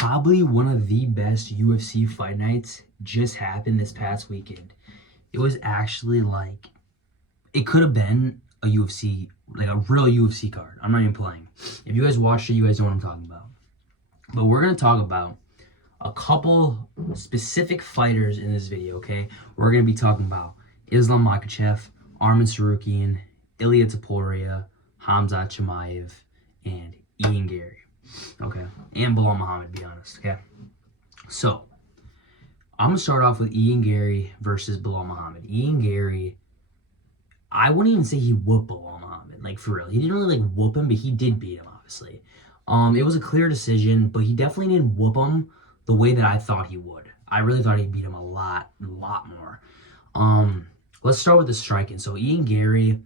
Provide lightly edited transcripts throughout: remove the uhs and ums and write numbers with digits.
Probably one of the best UFC fight nights just happened this past weekend. It was actually like, it could have been a UFC, like a real UFC card. I'm not even playing. If you guys watched it, you guys know what I'm talking about. But we're going to talk about a couple specific fighters in this video, okay? We're going to be talking about Islam Makhachev, Arman Tsarukyan, Ilia Topuria, Khamzat Chimaev, and Ian Garry. Okay, and Belal Muhammad, to be honest. Okay, so I'm gonna start off with Ian Garry versus Belal Muhammad. Ian Garry, I wouldn't even say he whooped Belal Muhammad, like for real. He didn't really like whoop him, but he did beat him, obviously. It was a clear decision, but he definitely didn't whoop him the way that I thought he would. I really thought he beat him a lot more. Let's start with the striking. So Ian Garry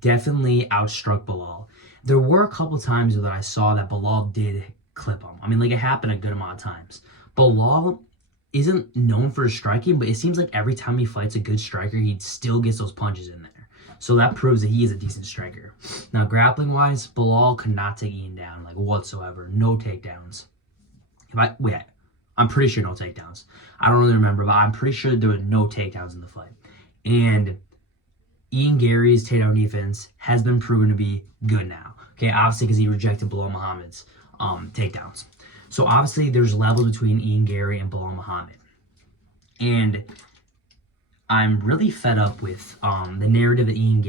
definitely outstruck Belal. There were a couple times that I saw that Belal did clip him. I mean, like, it happened a good amount of times. Belal isn't known for his striking, but it seems like every time he fights a good striker, he still gets those punches in there. So that proves that he is a decent striker. Now, grappling-wise, Belal could not take Ian down, like, whatsoever. No takedowns. I'm pretty sure no takedowns. I don't really remember, but I'm pretty sure there were no takedowns in the fight. And Ian Garry's takedown defense has been proven to be good now. Okay, obviously because he rejected Belal Muhammad's takedowns. So obviously there's levels between Ian Garry and Belal Muhammad. And I'm really fed up with the narrative that Ian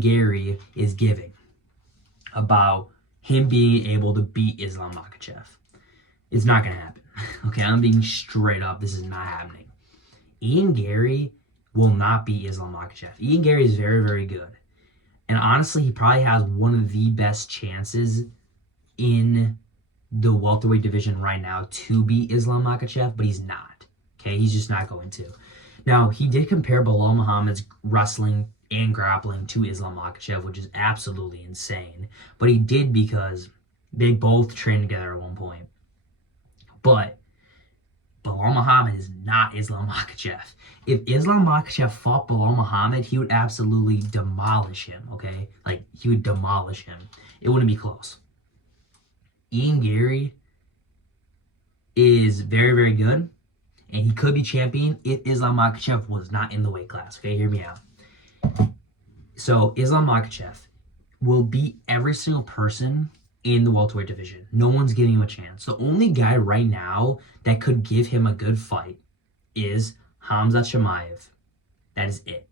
Garry is giving about him being able to beat Islam Makhachev. It's not going to happen. Okay, I'm being straight up. This is not happening. Ian Garry will not beat Islam Makhachev. Ian Garry is very, very good. And honestly, he probably has one of the best chances in the welterweight division right now to beat Islam Makhachev, but he's not. Okay, he's just not going to. Now, he did compare Belal Muhammad's wrestling and grappling to Islam Makhachev, which is absolutely insane. But he did because they both trained together at one point. But Belal Muhammad is not Islam Makhachev. If Islam Makhachev fought Belal Muhammad, he would absolutely demolish him, okay? Like, he would demolish him. It wouldn't be close. Ian Garry is very, very good, and he could be champion if Islam Makhachev was not in the weight class, okay? Hear me out. So, Islam Makhachev will beat every single person in the welterweight division. No one's giving him a chance. The only guy right now that could give him a good fight is Khamzat Chimaev. That is it.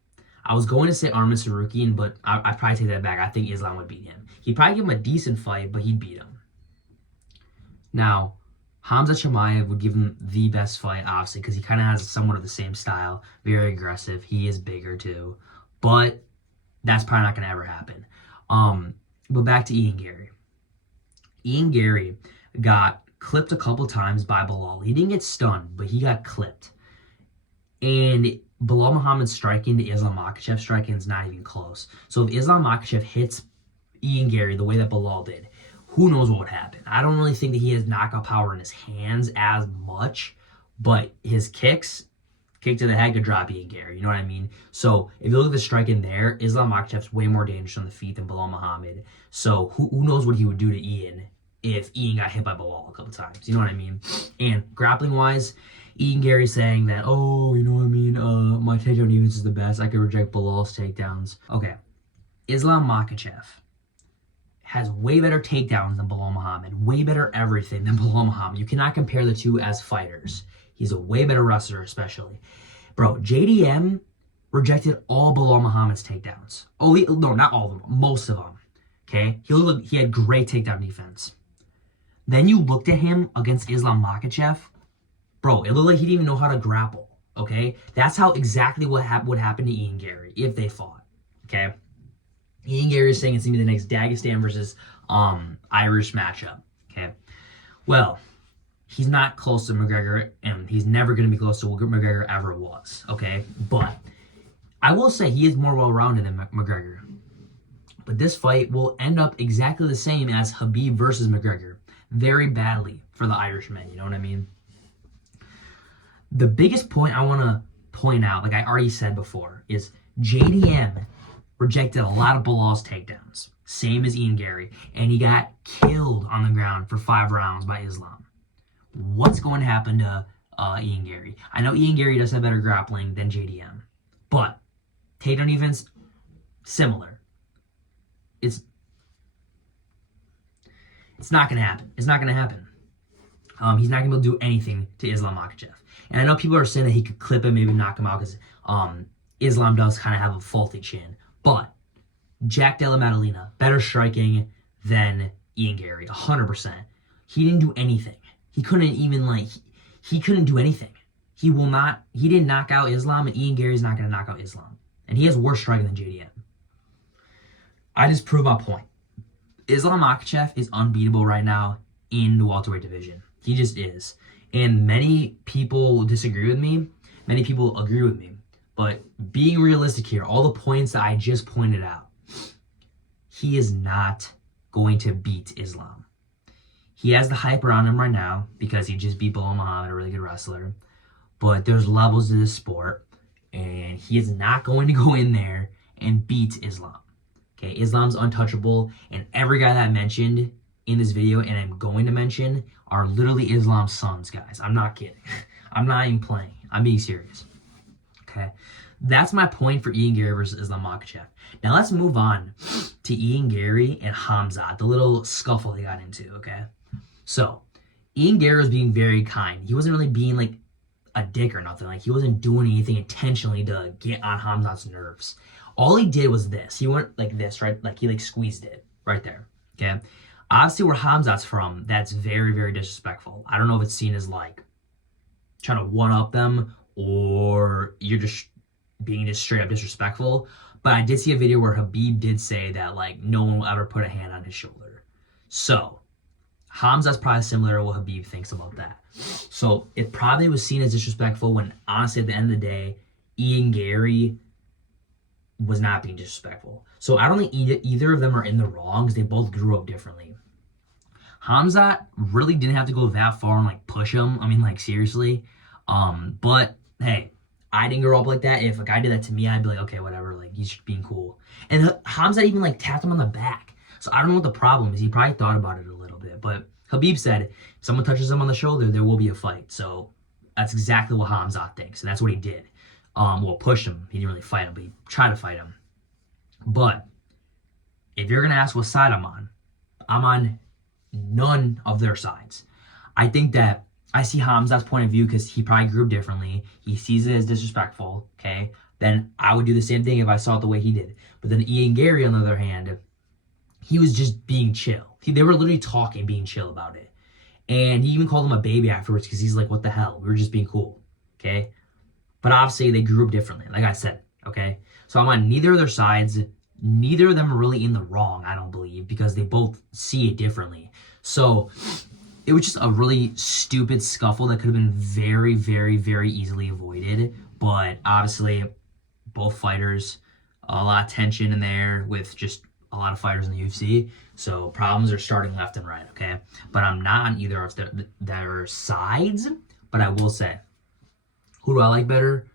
I was going to say Arman Tsarukyan, but I probably take that back. I think Islam would beat him. He'd probably give him a decent fight, but he'd beat him. Now, Khamzat Chimaev would give him the best fight, obviously, because he kind of has somewhat of the same style. Very aggressive. He is bigger, too. But that's probably not going to ever happen. But back to Ian Garry. Ian Garry got clipped a couple times by Belal. He didn't get stunned, but he got clipped. And Belal Muhammad's striking to Islam Makhachev striking is not even close. So if Islam Makhachev hits Ian Garry the way that Belal did, who knows what would happen. I don't really think that he has knockout power in his hands as much, but his kick to the head could drop Ian Garry, you know what I mean? So if you look at the striking there, Islam Makhachev's way more dangerous on the feet than Belal Muhammad. So who knows what he would do to Ian if Ian got hit by Belal a couple times. You know what I mean? And grappling-wise, Ian Garry saying that, oh, you know what I mean, my takedown defense is the best. I could reject Belal's takedowns. Okay. Islam Makhachev has way better takedowns than Belal Muhammad. Way better everything than Belal Muhammad. You cannot compare the two as fighters. He's a way better wrestler, especially. Bro, JDM rejected all Belal Muhammad's takedowns. Oh, no, not all of them. Most of them. Okay? He had great takedown defense. Then you looked at him against Islam Makhachev. Bro, it looked like he didn't even know how to grapple. Okay? That's how exactly what would happen to Ian Garry if they fought. Okay? Ian Garry is saying it's going to be the next Dagestan versus Irish matchup. Okay? Well, he's not close to McGregor, and he's never going to be close to what McGregor ever was. Okay? But I will say he is more well-rounded than McGregor. But this fight will end up exactly the same as Khabib versus McGregor. Very badly for the Irishmen, you know what I mean? The biggest point I want to point out, like I already said before, is JDM rejected a lot of Belal's takedowns. same as Ian Garry, and he got killed on the ground for 5 rounds by Islam. What's going to happen to Ian Garry? I know Ian Garry does have better grappling than JDM, but takedown defense, similar. It's not going to happen. It's not going to happen. He's not going to be able to do anything to Islam Makhachev. And I know people are saying that he could clip him, maybe knock him out, because Islam does kind of have a faulty chin. But Jack Della Maddalena, better striking than Ian Garry, 100%. He didn't do anything. He couldn't even, he couldn't do anything. He didn't knock out Islam, and Ian Garry's not going to knock out Islam. And he has worse striking than JDM. I just proved my point. Islam Makhachev is unbeatable right now in the welterweight division. He just is. And many people disagree with me. Many people agree with me. But being realistic here, all the points that I just pointed out, he is not going to beat Islam. He has the hype around him right now because he just beat Belal Muhammad, a really good wrestler. But there's levels to this sport, and he is not going to go in there and beat Islam. Okay, Islam's untouchable, and every guy that I mentioned in this video and I'm going to mention are literally Islam's sons, guys. I'm not kidding. I'm not even playing. I'm being serious. Okay, that's my point for Ian Garry versus Islam Makhachev. Now let's move on to Ian Garry and Khamzat, the little scuffle they got into, okay? So, Ian Garry was being very kind. He wasn't really being like a dick or nothing. Like, he wasn't doing anything intentionally to get on Khamzat's nerves. All he did was this. He went like this, right? Like, he like squeezed it right there, okay? Obviously, where Khamzat's from, that's very, very disrespectful. I don't know if it's seen as like trying to one-up them or you're just being just straight up disrespectful. But I did see a video where Khabib did say that like no one will ever put a hand on his shoulder. So Khamzat's probably similar to what Khabib thinks about that. So it probably was seen as disrespectful when honestly at the end of the day, Ian Garry was not being disrespectful. So I don't think either of them are in the wrong because they both grew up differently. Khamzat really didn't have to go that far and like push him. I mean, like seriously. But hey, I didn't grow up like that. If a guy did that to me, I'd be like, okay, whatever. Like, he's just being cool. And Khamzat even like tapped him on the back. So I don't know what the problem is. He probably thought about it a little bit. But Khabib said, if someone touches him on the shoulder, there will be a fight. So that's exactly what Khamzat thinks. And that's what he did. Well, pushed him. He didn't really fight him, but he tried to fight him. But if you're going to ask what side I'm on none of their sides. I think that I see Khamzat's point of view because he probably grew up differently. He sees it as disrespectful, okay? Then I would do the same thing if I saw it the way he did. But then Ian Garry, on the other hand, he was just being chill. They were literally talking, being chill about it. And he even called him a baby afterwards because he's like, what the hell? We were just being cool, okay? But obviously, they grew up differently, like I said, okay? So I'm on neither of their sides. Neither of them are really in the wrong, I don't believe, because they both see it differently. So it was just a really stupid scuffle that could have been very, very, very easily avoided. But obviously, both fighters, a lot of tension in there with just a lot of fighters in the UFC. So problems are starting left and right, okay? But I'm not on either of their sides. But I will say, who do I like better?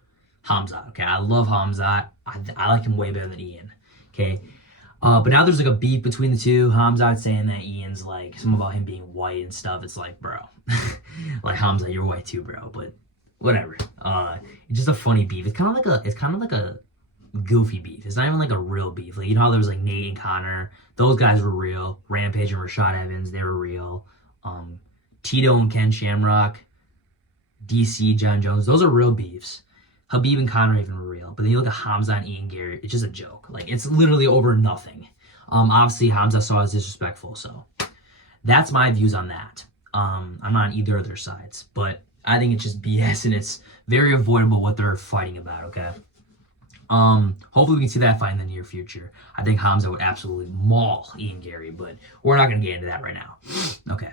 Khamzat, okay? I love Khamzat. I like him way better than Ian, okay? But now there's like a beef between the two. Khamzat saying that Ian's like, something about him being white and stuff. It's like, bro. Like, Khamzat, you're white too, bro. But whatever. It's just a funny beef. It's kind of like a goofy beef. It's not even like a real beef. Like, you know how there was like Nate and Connor? Those guys were real. Rampage and Rashad Evans, they were real. Tito and Ken Shamrock, DC, John Jones, those are real beefs. Khabib and Conor even were real. But then you look at Khamzat and Ian Garry, it's just a joke. Like, it's literally over nothing. Obviously, Khamzat saw it as disrespectful, so that's my views on that. I'm not on either of their sides, but I think it's just BS, and it's very avoidable what they're fighting about, okay? Hopefully we can see that fight in the near future. I think Khamzat would absolutely maul Ian Garry, but we're not going to get into that right now. Okay.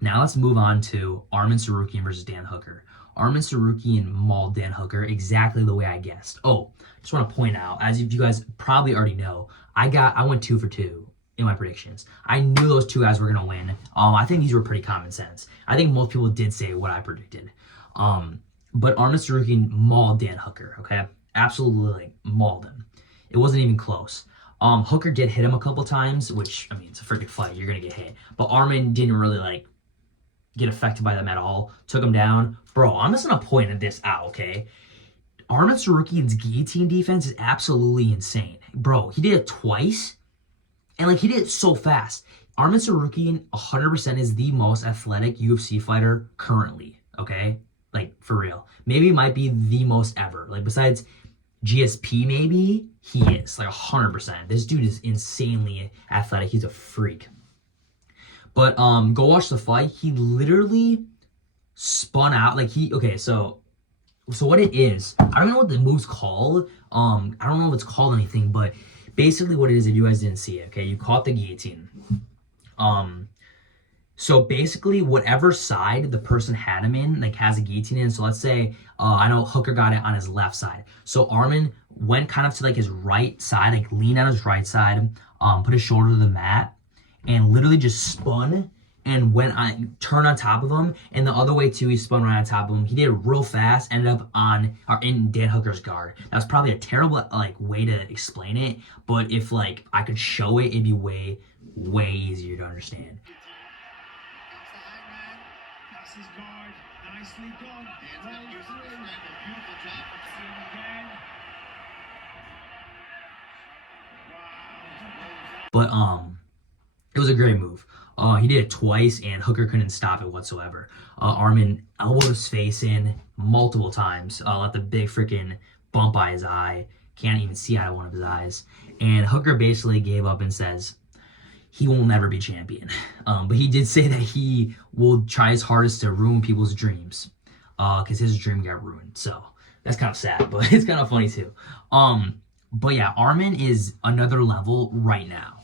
Now let's move on to Arman Tsarukyan versus Dan Hooker. Arman Tsarukyan mauled Dan Hooker exactly the way I guessed. Oh, just want to point out, as you guys probably already know, I went 2 for 2 in my predictions. I knew those two guys were going to win. I think these were pretty common sense. I think most people did say what I predicted. But Arman Tsarukyan mauled Dan Hooker, okay? Absolutely, like, mauled him. It wasn't even close. Hooker did hit him a couple times, which, I mean, it's a freaking fight. You're going to get hit. But Arman didn't really, like, get affected by them at all. Took him down. Bro, I'm just going to point this out, okay? Arman Tsarukyan's guillotine defense is absolutely insane. Bro, he did it twice, and, like, he did it so fast. Arman Tsarukyan 100% is the most athletic UFC fighter currently, okay? Like, for real. Maybe might be the most ever. Like, besides GSP, maybe, he is. Like, 100%. This dude is insanely athletic. He's a freak. But, go watch the fight. He literally spun out. Like, okay, so what it is, I don't know what the move's called. I don't know if it's called anything, but basically what it is, if you guys didn't see it, okay, you caught the guillotine. So basically whatever side the person had him in, like, has a guillotine in. So let's say, I know Hooker got it on his left side. So Arman went kind of to, like, his right side, like, leaned on his right side, put his shoulder to the mat, and literally just spun and turned on top of him, and the other way too, he spun right on top of him. He did it real fast, ended up in Dan Hooker's guard. That was probably a terrible, like, way to explain it, but if, like, I could show it, it'd be way, way easier to understand. His guard, nicely done. Beautiful job again. Wow. But it was a great move. He did it twice, and Hooker couldn't stop it whatsoever. Arman elbowed his face in multiple times. Let the big freaking bump by his eye. Can't even see out of one of his eyes. And Hooker basically gave up and says he will never be champion. But he did say that he will try his hardest to ruin people's dreams, because his dream got ruined. So that's kind of sad, but it's kind of funny too. But yeah, Arman is another level right now.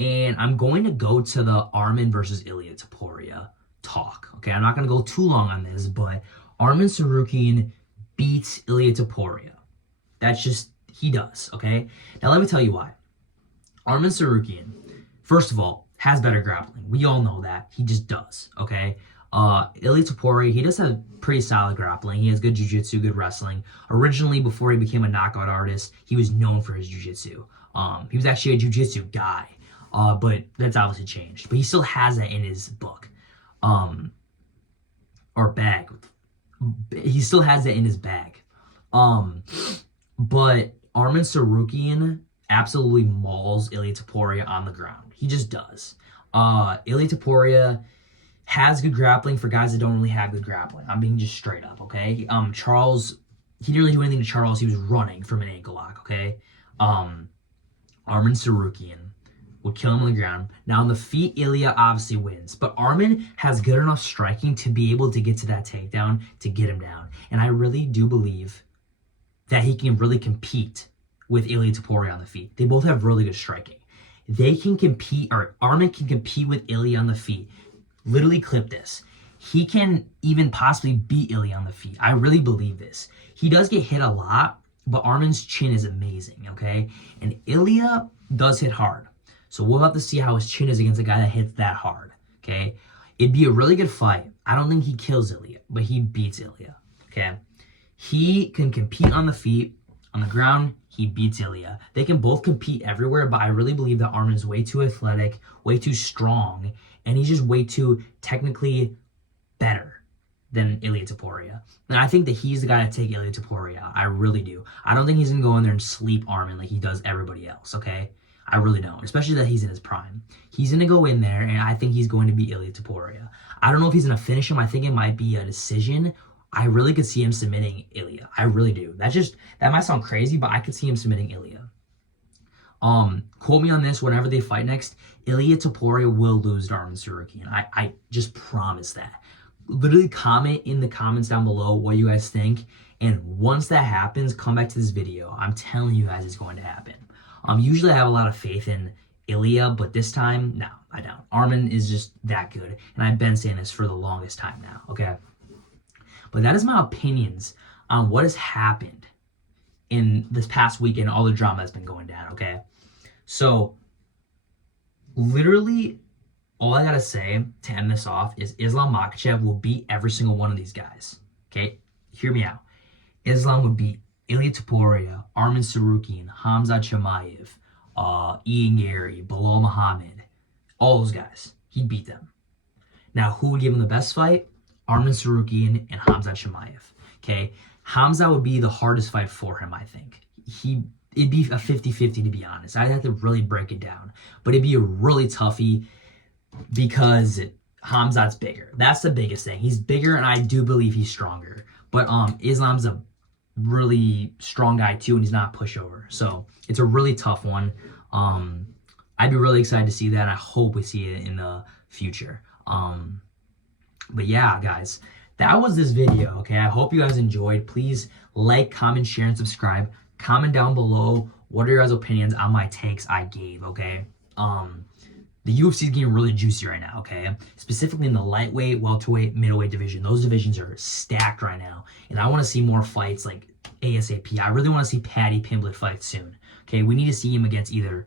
And I'm going to go to the Arman versus Ilia Topuria talk. Okay, I'm not going to go too long on this, but Arman Tsarukyan beats Ilia Topuria. That's just, he does, okay? Now let me tell you why. Arman Tsarukyan, first of all, has better grappling. We all know that. He just does, okay? Ilia Topuria, he does have pretty solid grappling. He has good jiu-jitsu, good wrestling. Originally, before he became a knockout artist, he was known for his jiu-jitsu. He was actually a jiu-jitsu guy, but that's obviously changed. But he still has that in his book, or bag. He still has that in his bag. But Arman Tsarukyan absolutely mauls Ilia Topuria on the ground. He just does. Ilia Topuria has good grappling for guys that don't really have good grappling. I'm being just straight up, okay? Charles, he didn't really do anything to Charles. He was running from an ankle lock, okay? Arman Tsarukyan would kill him on the ground. Now on the feet, Ilia obviously wins, but Arman has good enough striking to be able to get to that takedown to get him down. And I really do believe that he can really compete with Ilia Topuria on the feet. They both have really good striking. They can compete, or Arman can compete with Ilia on the feet. Literally clip this. He can even possibly beat Ilia on the feet. I really believe this. He does get hit a lot, but Arman's chin is amazing, okay? And Ilia does hit hard. So we'll have to see how his chin is against a guy that hits that hard, okay? It'd be a really good fight. I don't think he kills Ilia, but he beats Ilia, okay? He can compete on the feet. On the ground, he beats Ilia. They can both compete everywhere, but I really believe that Arman is way too athletic, way too strong, and he's just way too technically better than Ilia Topuria. And I think that he's the guy to take Ilia Topuria out. I really do. I don't think he's going to go in there and sleep Arman like he does everybody else, okay? I really don't, especially that he's in his prime. He's going to go in there, and I think he's going to beat Ilia Topuria. I don't know if he's going to finish him. I think it might be a decision. I really could see him submitting Ilia. I really do. That might sound crazy, but I could see him submitting Ilia. Quote me on this, whenever they fight next, Ilia Topuria will lose to Arman Tsarukyan. I just promise that. Literally comment in the comments down below what you guys think. And once that happens, come back to this video. I'm telling you guys it's going to happen. Usually I have a lot of faith in Ilia, but this time, no, I don't. Arman is just that good. And I've been saying this for the longest time now, okay? But that is my opinions on what has happened in this past weekend, all the drama that's been going down, okay? So, literally, all I gotta say to end this off is Islam Makhachev will beat every single one of these guys, okay? Hear me out. Islam would beat Ilya Topuria, Arman Tsarukyan, Khamzat Chimaev, Ian Garry, Belal Muhammad, all those guys, he'd beat them. Now, who would give him the best fight? Arman Tsarukyan and Khamzat Chimaev. Okay, Khamzat would be the hardest fight for him, I think. It'd be a 50-50 to be honest. I'd have to really break it down, but it'd be a really toughie because Khamzat's bigger. That's the biggest thing. He's bigger, and I do believe he's stronger. But Islam's a really strong guy too, and he's not a pushover. So it's a really tough one. I'd be really excited to see that, and I hope we see it in the future. But yeah, guys, that was this video, okay? I hope you guys enjoyed. Please like, comment, share, and subscribe. Comment down below what are your guys' opinions on my takes I gave, okay? The UFC is getting really juicy right now, okay? Specifically in the lightweight, welterweight, middleweight division. Those divisions are stacked right now. And I want to see more fights like ASAP. I really want to see Paddy Pimblett fight soon, okay? We need to see him against either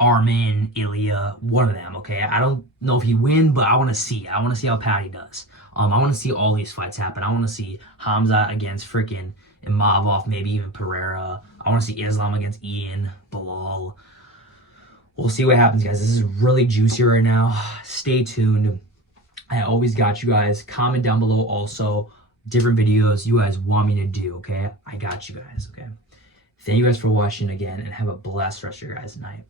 Arman, Ilya, one of them, okay? I don't know if he win, but I want to see. I want to see how Paddy does. I want to see all these fights happen. I want to see Khamzat against freaking Imavov, maybe even Pereira. I want to see Islam against Ian, Belal. We'll see what happens, guys. This is really juicy right now. Stay tuned. I always got you guys. Comment down below also different videos you guys want me to do, okay? I got you guys, okay? Thank you guys for watching again, and have a blessed rest of your guys' night.